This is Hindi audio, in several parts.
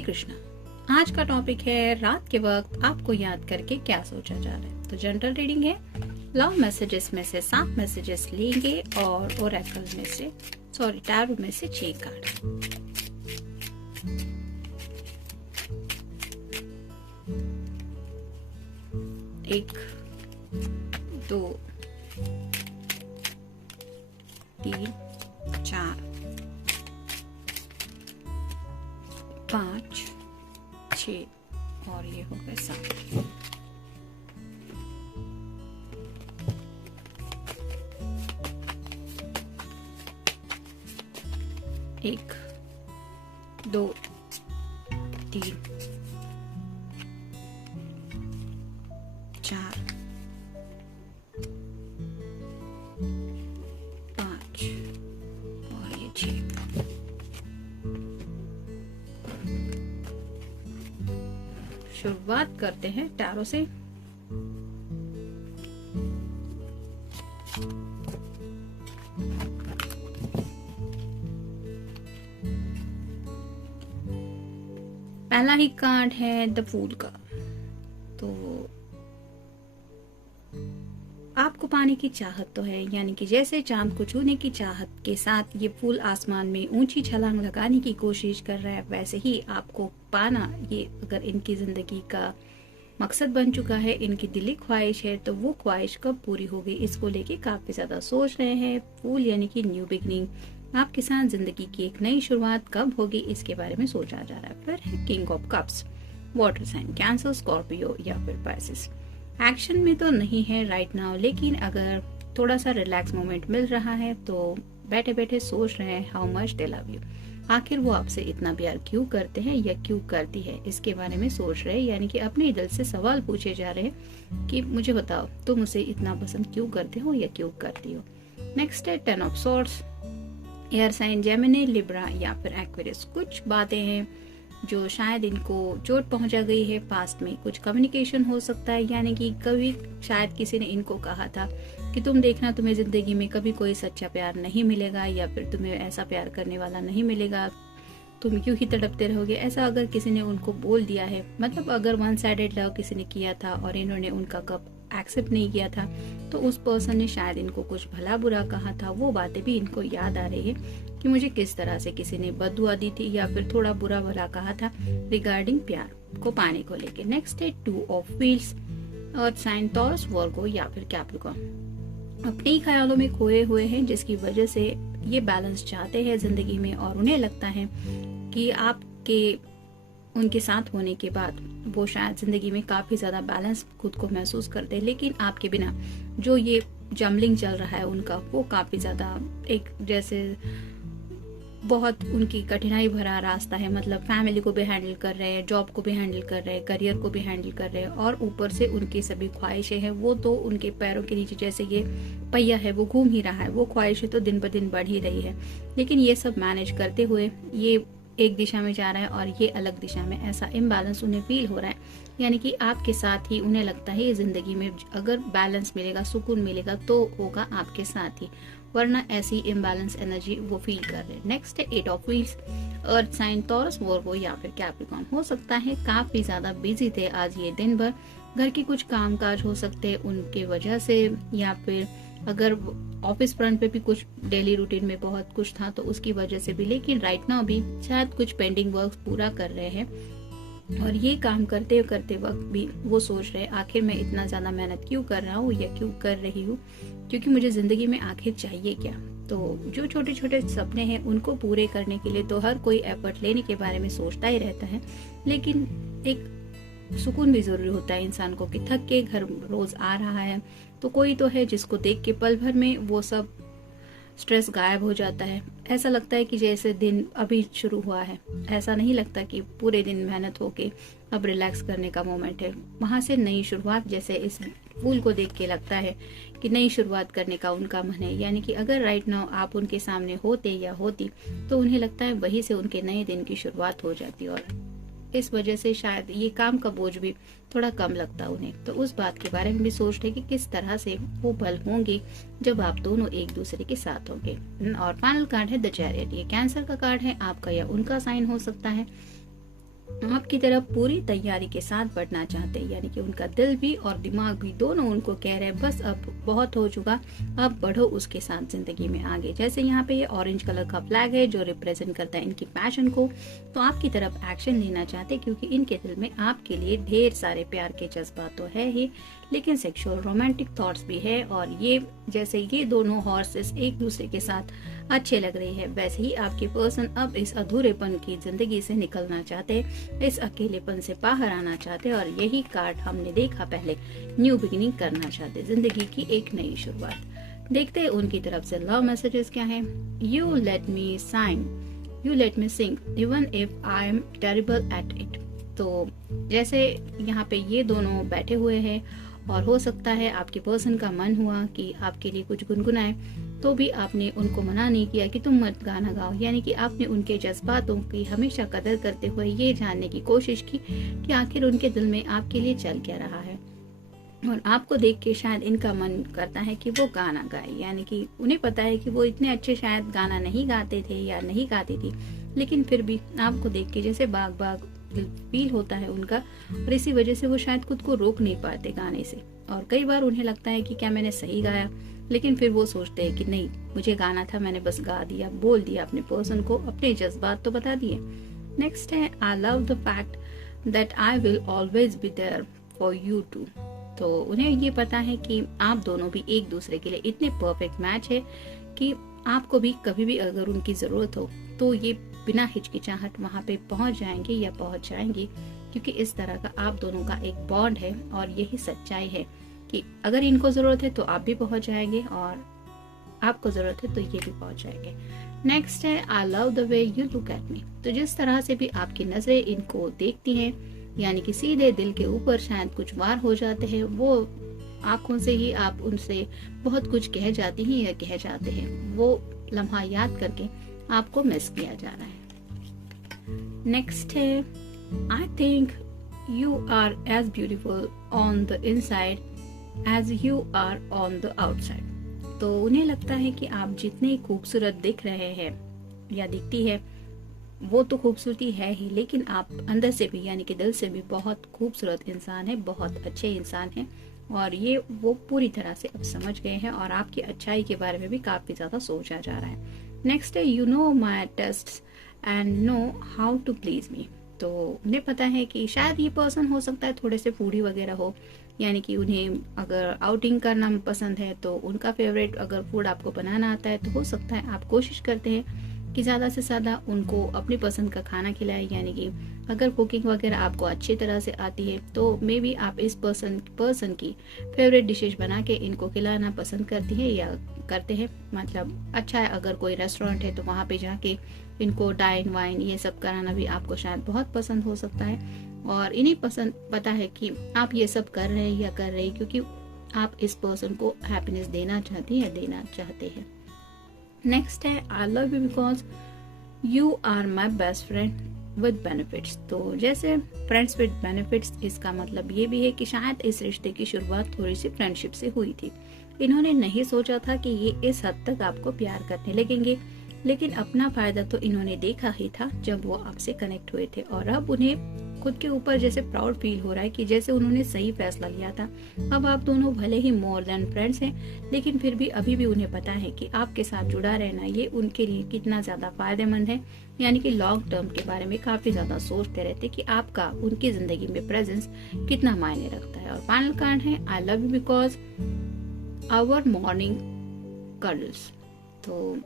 कृष्णा। आज का टॉपिक है रात के वक्त आपको याद करके क्या सोचा जा रहा है। तो जनरल रीडिंग है। लव मैसेजेस में से 7 मैसेजेस लेंगे और ओरेकल में से टैरो में से 6 कार्ड। एक, 2, 3, 4, 5, 6 और ये हो गए 7। एक, 2, 3, 4, 5 और ये 6। शुरुआत करते हैं टैरो से। पहला ही कार्ड है द फूल का। तो आपको पाने की चाहत तो है, यानी कि जैसे चांद को छूने की चाहत के साथ ये फूल आसमान में ऊंची छलांग लगाने की कोशिश कर रहा है, वैसे ही आपको पाना ये अगर इनकी जिंदगी का मकसद बन चुका है, इनकी दिली ख्वाहिश है, तो वो ख्वाहिश कब पूरी होगी इसको लेके काफी ज्यादा सोच रहे हैं। फूल यानी कि न्यू बिगनिंग, आपके साथ जिंदगी की एक नई शुरुआत कब होगी इसके बारे में सोचा जा रहा है। फिर है king of cups, water sign, Cancer, Scorpio या फिर पाइसेस। एक्शन में तो नहीं है राइट नाउ, लेकिन अगर थोड़ा सा रिलैक्स मोमेंट मिल रहा है तो बैठे बैठे सोच रहे हैं how much they love you. आखिर वो आपसे इतना प्यार क्यों करते हैं या क्यों करती है, इसके बारे में सोच रहे हैं। यानी कि अपने दिल से सवाल पूछे जा रहे हैं कि मुझे बताओ तुम उसे इतना पसंद क्यों करते हो या क्यों करती हो। नेक्स्ट है 10 of swords, air sign, Gemini, Libra या फिर एक्वेरियस। कुछ बातें हैं जो शायद इनको चोट पहुंचा गई है पास्ट में, कुछ कम्युनिकेशन हो सकता है। यानी कि कभी शायद किसी ने इनको कहा था कि तुम देखना तुम्हें जिंदगी में कभी कोई सच्चा प्यार नहीं मिलेगा या फिर तुम्हें ऐसा प्यार करने वाला नहीं मिलेगा, तुम क्यों ही तड़पते रहोगे। ऐसा अगर किसी ने उनको बोल दिया है, मतलब अगर वन साइडेड लव किसी ने किया था और इन्होंने उनका कब एक्सेप्ट नहीं किया था, तो उस पर्सन ने शायद इनको कुछ भला बुरा कहा था। वो बातें भी इनको याद आ रही है कि मुझे किस तरह से किसी ने बददुआ दी थी या फिर थोड़ा बुरा भला कहा था रिगार्डिंग प्यार को पाने को लेके। नेक्स्ट है 2 of wheels, earth sign, Taurus, Virgo या फिर कैप्रिकॉर्न। अपने ही ख्यालों में खोए हुए हैं, जिसकी वजह से ये बैलेंस चाहते हैं जिंदगी में और उन्हें लगता है कि आपके उनके साथ होने के बाद वो शायद जिंदगी में काफी ज्यादा बैलेंस खुद को महसूस करते हैं। लेकिन आपके बिना जो ये जम्बलिंग चल रहा है उनका, वो काफी ज्यादा एक जैसे बहुत उनकी कठिनाई भरा रास्ता है। मतलब फैमिली को भी हैंडल कर रहे हैं, जॉब को भी हैंडल कर रहे हैं, करियर को भी हैंडल कर रहे हैं और ऊपर से उनकी सभी ख्वाहिशें हैं वो तो उनके पैरों के नीचे जैसे ये पहिया है वो घूम ही रहा है। वो ख्वाहिशें तो दिन ब दिन बढ़ ही रही है, लेकिन ये सब मैनेज करते हुए ये एक दिशा में जा रहा है और ये अलग दिशा में, ऐसा इम्बैलेंस उन्हें फील हो रहा है। यानी कि आपके साथ ही उन्हें लगता है जिंदगी में अगर बैलेंस मिलेगा, सुकून मिलेगा तो होगा आपके साथ ही, वरना ऐसी इम्बैलेंस एनर्जी वो फील कर रहे हैं। नेक्स्ट है 8 of wheels, earth sign, Taurus, Virgo या फिर कैप्रिकॉर्न। हो सकता है काफी ज्यादा बिजी थे आज ये दिन भर, घर के कुछ काम काज हो सकते हैं उनके वजह से, या फिर अगर ऑफिस फ्रंट पे भी कुछ डेली रूटीन में बहुत कुछ था तो उसकी वजह से भी। लेकिन राइट नाउ भी शायद कुछ पेंडिंग वर्क पूरा कर रहे हैं और ये काम करते करते वक्त भी वो सोच रहे हैं आखिर मैं इतना ज्यादा मेहनत क्यों कर रहा हूँ या क्यों कर रही हूँ, क्योंकि मुझे जिंदगी में आखिर चाहिए क्या। तो जो छोटे छोटे सपने हैं उनको पूरे करने के लिए तो हर कोई एफर्ट लेने के बारे में सोचता ही रहता है, लेकिन एक सुकून भी जरूरी होता है इंसान को कि थक के घर रोज आ रहा है तो कोई तो है जिसको देख के पल भर में वो सब स्ट्रेस गायब हो जाता है। ऐसा लगता है कि जैसे दिन अभी शुरू हुआ है, ऐसा नहीं लगता कि पूरे दिन मेहनत होके अब रिलैक्स करने का मोमेंट है। वहां से नई शुरुआत, जैसे इस फूल को देख के लगता है कि नई शुरुआत करने का उनका मन है। यानी कि अगर राइट नाउ आप उनके सामने होते या होती तो उन्हें लगता है वहीं से उनके नए दिन की शुरुआत हो जाती और इस वजह से शायद ये काम का बोझ भी थोड़ा कम लगता उन्हें। तो उस बात के बारे में भी सोच रहे कि किस तरह से वो पल होंगे जब आप दोनों एक दूसरे के साथ होंगे। और फाइनल कार्ड है द चैरियट, ये कैंसर का कार्ड है, आपका या उनका साइन हो सकता है। आपकी तरफ पूरी तैयारी के साथ बढ़ना चाहते हैं, यानी कि उनका दिल भी और दिमाग भी दोनों उनको कह रहे हैं बस अब बहुत हो चुका, अब बढ़ो उसके साथ जिंदगी में आगे। जैसे यहाँ पे ये ऑरेंज कलर का फ्लैग है जो रिप्रेजेंट करता है इनकी पैशन को, तो आपकी तरफ एक्शन लेना चाहते हैं क्योंकि इनके दिल में आपके लिए ढेर सारे प्यार के जज्बात तो है ही, लेकिन सेक्सुअल रोमांटिक थॉट्स भी है। और ये जैसे ये दोनों हॉर्सेस एक दूसरे के साथ अच्छे लग रहे हैं, वैसे ही आपके पर्सन अब इस अधूरेपन की जिंदगी से निकलना चाहते, इस अकेलेपन से बाहर आना चाहते, और यही कार्ड हमने देखा पहले, न्यू बिगिनिंग करना चाहते, जिंदगी की एक नई शुरुआत। देखते हैं उनकी तरफ से लव मैसेजेस क्या है। You let me sign, you let me sing even if I am terrible at it. तो जैसे यहाँ पे ये दोनों बैठे हुए हैं और हो सकता है आपके पर्सन का मन हुआ कि आपके लिए कुछ गुनगुनाए, तो भी आपने उनको मना नहीं किया कि तुम मत गाना गाओ, यानी कि आपने उनके जज्बातों की हमेशा कदर करते हुए ये जानने की कोशिश की कि आखिर उनके दिल में आपके लिए चल क्या रहा है। और आपको देख के शायद इनका मन करता है कि वो गाना गाए, यानी कि उन्हें पता है कि वो इतने अच्छे शायद गाना नहीं गाते थे या नहीं गाती थी, लेकिन फिर भी आपको देख के जैसे बाग बाग फील होता है उनका, और इसी वजह से वो शायद खुद को रोक नहीं पाते गाने से। और कई बार उन्हें लगता है कि क्या मैंने सही गाया, लेकिन फिर वो सोचते हैं कि नहीं, मुझे गाना था, मैंने बस गा दिया, बोल दिया अपने पर्सन को, अपने जज्बात तो बता दिए। नेक्स्ट है I love the fact that I will always be there for you too. तो उन्हें ये पता है कि आप दोनों भी एक दूसरे के लिए इतने परफेक्ट मैच है कि आपको भी कभी भी अगर उनकी जरूरत हो तो ये बिना हिचकिचाहट वहाँ पे पहुँच जाएंगे या पहुँच जाएंगी, क्योंकि इस तरह का आप दोनों का एक बॉन्ड है। और यही सच्चाई है कि अगर इनको जरूरत है तो आप भी पहुँच जाएंगे, और आपको जरूरत है तो ये भी पहुँच जाएंगे। नेक्स्ट है I love the way you look at me. तो जिस तरह से भी आपकी नजरें इनको देखती हैं, यानी कि सीधे दिल के ऊपर शायद कुछ वार हो जाते हैं, वो आंखों से ही आप उनसे बहुत कुछ कह जाती हैं या कह जाते हैं, वो लम्हा याद करके आपको मिस किया जा रहा है। नेक्स्ट है I think you are as beautiful on the inside as you are on the outside. तो उन्हें लगता है कि आप जितने खूबसूरत दिख रहे हैं या दिखती है, वो तो खूबसूरती है ही, लेकिन आप अंदर से भी यानी कि दिल से भी बहुत खूबसूरत इंसान है, बहुत अच्छे इंसान हैं, और ये वो पूरी तरह से अब समझ गए हैं और आपकी अच्छाई के बारे में भी काफी ज्यादा सोचा जा रहा है। नेक्स्ट है you know my tests and know how to please me. तो उन्हें पता है कि शायद ये पर्सन हो सकता है थोड़े से फूडी वगैरह हो, यानी कि उन्हें अगर आउटिंग करना पसंद है तो उनका फेवरेट अगर फूड आपको बनाना आता है तो हो सकता है आप कोशिश करते हैं कि ज़्यादा से ज़्यादा उनको अपनी पसंद का खाना खिलाए, यानी कि अगर कुकिंग वगैरह आपको अच्छी तरह से आती है तो मे बी आप इस पर्सन की फेवरेट डिशेज बना के इनको खिलाना पसंद करती है या करते हैं। मतलब अच्छा है, अगर कोई रेस्टोरेंट है तो वहाँ पे जाके इनको डाइन वाइन ये सब कराना भी आपको शायद बहुत पसंद हो सकता है, और इन्हें पसंद पता है कि आप ये सब कर रहे हैं या कर रही क्योंकि आप इस पर्सन को हैप्पीनेस देना चाहती हैं या देना चाहते हैं। नेक्स्ट है I love you because you are my best friend with benefits. तो जैसे फ्रेंड्स विद बेनिफिट्स, इसका मतलब ये भी है कि शायद इस रिश्ते की शुरुआत थोड़ी सी फ्रेंडशिप से हुई थी। इन्होंने नहीं सोचा था कि ये इस हद तक आपको प्यार करने लगेंगे, लेकिन अपना फायदा तो इन्होंने देखा ही था जब वो आपसे कनेक्ट हुए थे, और अब उन्हें खुद के ऊपर जैसे प्राउड फील हो रहा है कि जैसे उन्होंने सही फैसला लिया था। अब आप दोनों भले ही मोर देन फ्रेंड्स हैं, लेकिन फिर भी अभी भी उन्हें पता है कि आपके साथ जुड़ा रहना ये उनके लिए कितना ज्यादा फायदेमंद है, यानी कि लॉन्ग टर्म के बारे में काफी ज्यादा सोचते रहते कि आपका उनकी जिंदगी में प्रेजेंस कितना मायने रखता है। और फाइनल कार्ड है I love you because our morning curls. तो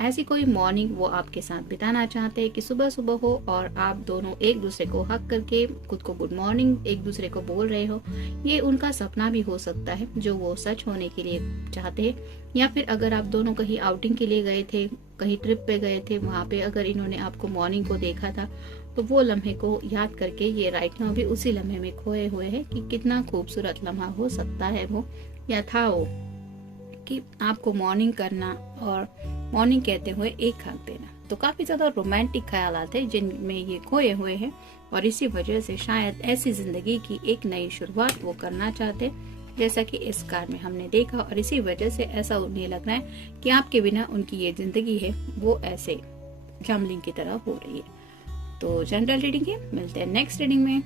ऐसी कोई मॉर्निंग वो आपके साथ बिताना चाहते हैं कि सुबह सुबह हो और आप दोनों एक दूसरे को हक करके खुद को गुड मॉर्निंग एक दूसरे को बोल रहे हो। ये उनका सपना भी हो सकता है जो वो सच होने के लिए चाहते हैं, या फिर अगर आप दोनों कहीं आउटिंग के लिए गए थे, कहीं ट्रिप पे गए थे, वहाँ पे अगर इन्होंने आपको मॉर्निंग को देखा था तो वो लम्हे को याद करके ये राइट नाउ भी उसी लम्हे में खोए हुए है कि कितना खूबसूरत लम्हा हो सकता है वो या था वो, कि आपको मॉर्निंग करना और मॉर्निंग कहते हुए एक हक देना। तो काफी ज्यादा रोमांटिक ख्यालात हैं जिनमें ये खोए हुए हैं, और इसी वजह से शायद ऐसी जिंदगी की एक नई शुरुआत वो करना चाहते जैसा कि इस कार्ड में हमने देखा, और इसी वजह से ऐसा उन्हें लग रहा है कि आपके बिना उनकी ये जिंदगी है वो ऐसे जमलिंग की तरह हो रही है। तो जनरल रीडिंग है, मिलते हैं नेक्स्ट रीडिंग में।